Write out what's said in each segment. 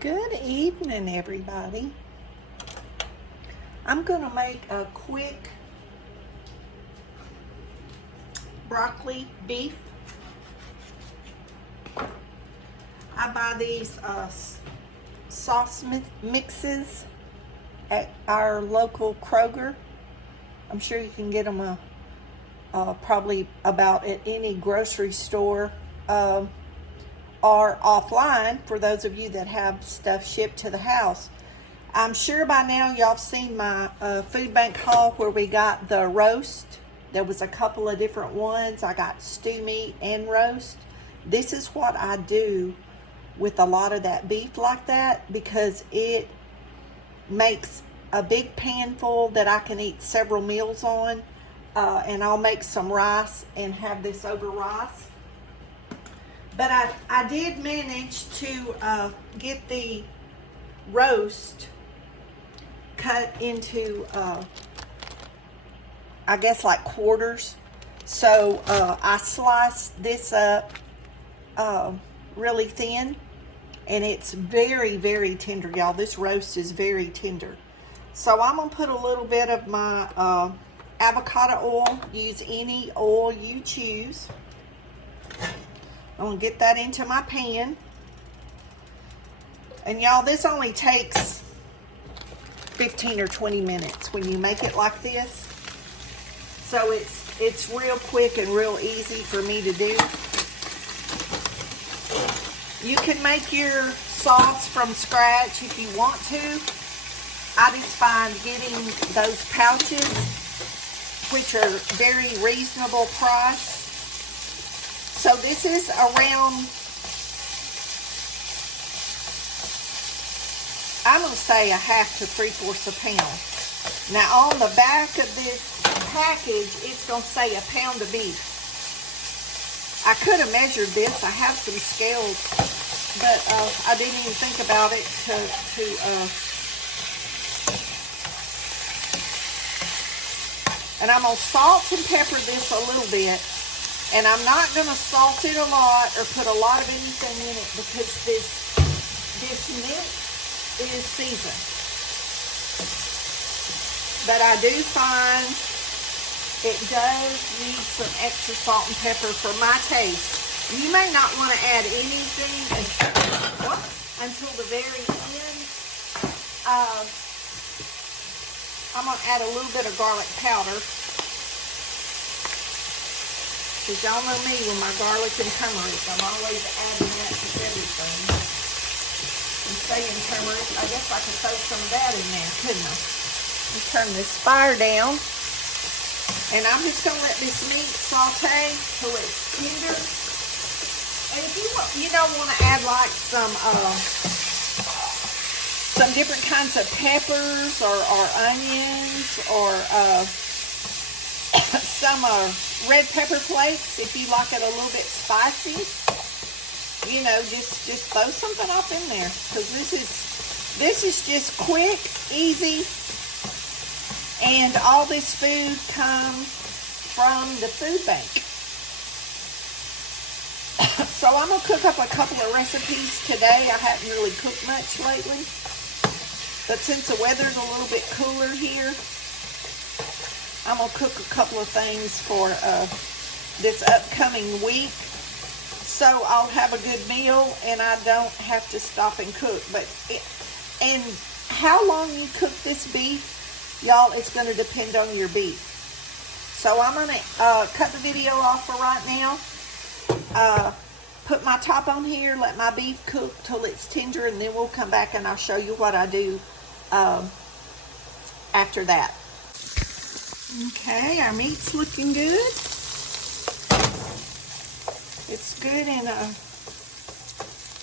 Good evening, everybody. I'm going to make a quick broccoli beef. I buy these sauce mixes at our local Kroger. I'm sure you can get them probably about at any grocery store. Or offline for those of you that have stuff shipped to the house. I'm sure by now y'all have seen my food bank haul where we got the roast. There was a couple of different ones. I got stew meat and roast. This is what I do with a lot of that beef like that because it makes a big pan full that I can eat several meals on. And I'll make some rice and have this over rice. But I did manage to get the roast cut into, I guess, like quarters. So I sliced this up really thin. And it's very, very tender, y'all. This roast is very tender. So I'm going to put a little bit of my avocado oil. Use any oil you choose. I'm going to get that into my pan. And y'all, this only takes 15 or 20 minutes when you make it like this. So it's real quick and real easy for me to do. You can make your sauce from scratch if you want to. I just find getting those pouches, which are very reasonable price. So this is around, I'm going to say a half to 3/4 a pound. Now on the back of this package, it's going to say a pound of beef. I could have measured this. I have some scales, but I didn't even think about it and I'm going to salt and pepper this a little bit. And I'm not going to salt it a lot or put a lot of anything in it because this meat is seasoned. But I do find it does need some extra salt and pepper for my taste. You may not want to add anything until the very end. I'm going to add a little bit of garlic powder. Because y'all know me with my garlic and turmeric. I'm always adding that to everything. And saying turmeric, I guess I could throw some of that in there, couldn't I? Let's turn this fire down. And I'm just going to let this meat saute till it's tender. And if you don't want to add like some different kinds of peppers or onions or some red pepper flakes, if you like it a little bit spicy, just throw something off in there, because this is just quick, easy, and all this food comes from the food bank. So I'm gonna cook up a couple of recipes today. I haven't really cooked much lately, but since the weather's a little bit cooler here, I'm going to cook a couple of things for this upcoming week, so I'll have a good meal and I don't have to stop and cook. And how long you cook this beef, y'all, it's going to depend on your beef. So I'm going to cut the video off for right now. Put my top on here, let my beef cook till it's tender, and then we'll come back and I'll show you what I do after that. Okay, our meat's looking good. It's good, and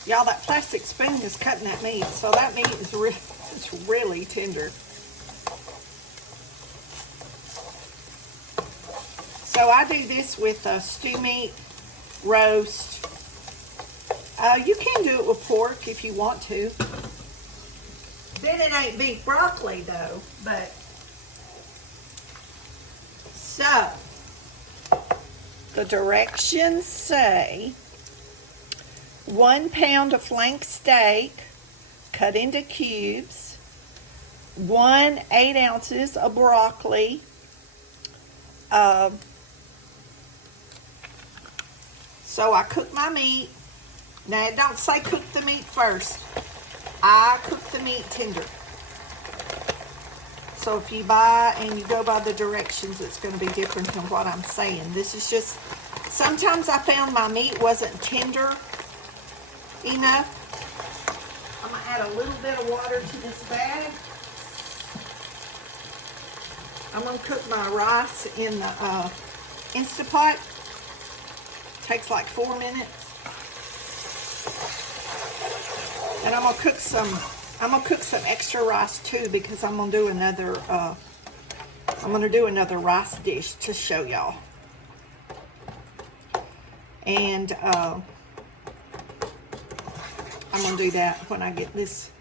y'all, that plastic spoon is cutting that meat, so that meat is it's really tender. So I do this with stew meat, roast. You can do it with pork if you want to. Then it ain't beef broccoli though, but. So, the directions say 1 pound of flank steak, cut into cubes, 8 ounces of broccoli, so I cook my meat. Now, it don't say cook the meat first. I cook the meat tender. So if you buy and you go by the directions, it's going to be different than what I'm saying. This is just, sometimes I found my meat wasn't tender enough. I'm going to add a little bit of water to this bag. I'm going to cook my rice in the Instapot. Takes like 4 minutes. And I'm gonna cook some extra rice too, because I'm gonna do another rice dish to show y'all. And I'm gonna do that when I get this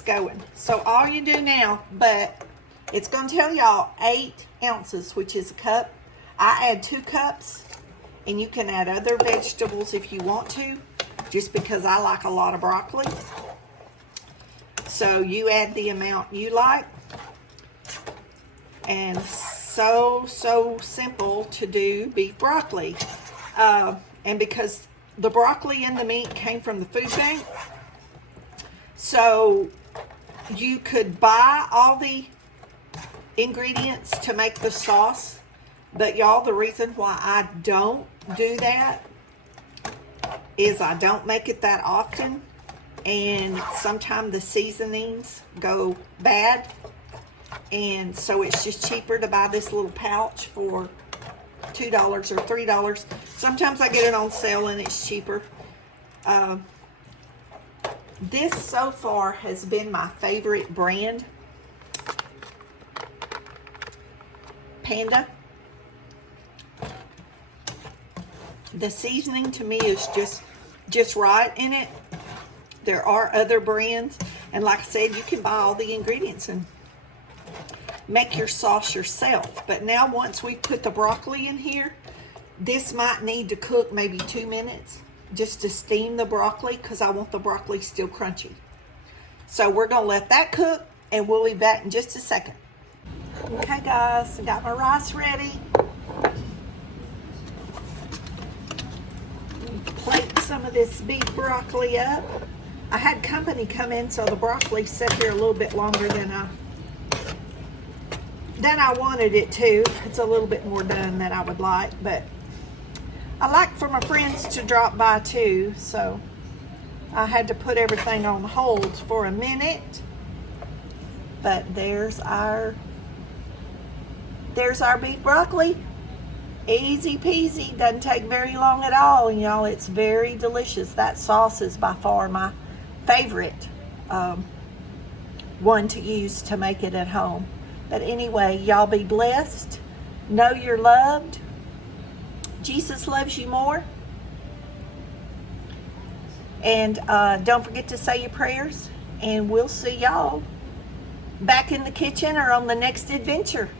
going. So all you do now, but it's gonna tell y'all 8 ounces, which is a cup. I add 2 cups, and you can add other vegetables if you want to, just because I like a lot of broccoli. So you add the amount you like. And so simple to do beef broccoli. And because the broccoli and the meat came from the food bank, so you could buy all the ingredients to make the sauce. But y'all, the reason why I don't do that is I don't make it that often, and sometimes the seasonings go bad, and so it's just cheaper to buy this little pouch for $2 or $3. Sometimes I get it on sale and it's cheaper. This so far has been my favorite brand, Panda. The seasoning to me is just right in it. There are other brands, and like I said, you can buy all the ingredients and make your sauce yourself. But now once we put the broccoli in here, this might need to cook maybe 2 minutes just to steam the broccoli, because I want the broccoli still crunchy. So we're gonna let that cook, and we'll be back in just a second. Okay guys, I got my rice ready. Plate some of this beef broccoli up. I had company come in, so the broccoli sat here a little bit longer than I wanted it to. It's a little bit more done than I would like, but I like for my friends to drop by too, so I had to put everything on hold for a minute. But there's our beef broccoli. Easy peasy, doesn't take very long at all, and y'all, it's very delicious. That sauce is by far my favorite one to use to make it at home. But anyway, y'all be blessed. Know you're loved. Jesus loves you more. And don't forget to say your prayers, and we'll see y'all back in the kitchen or on the next adventure.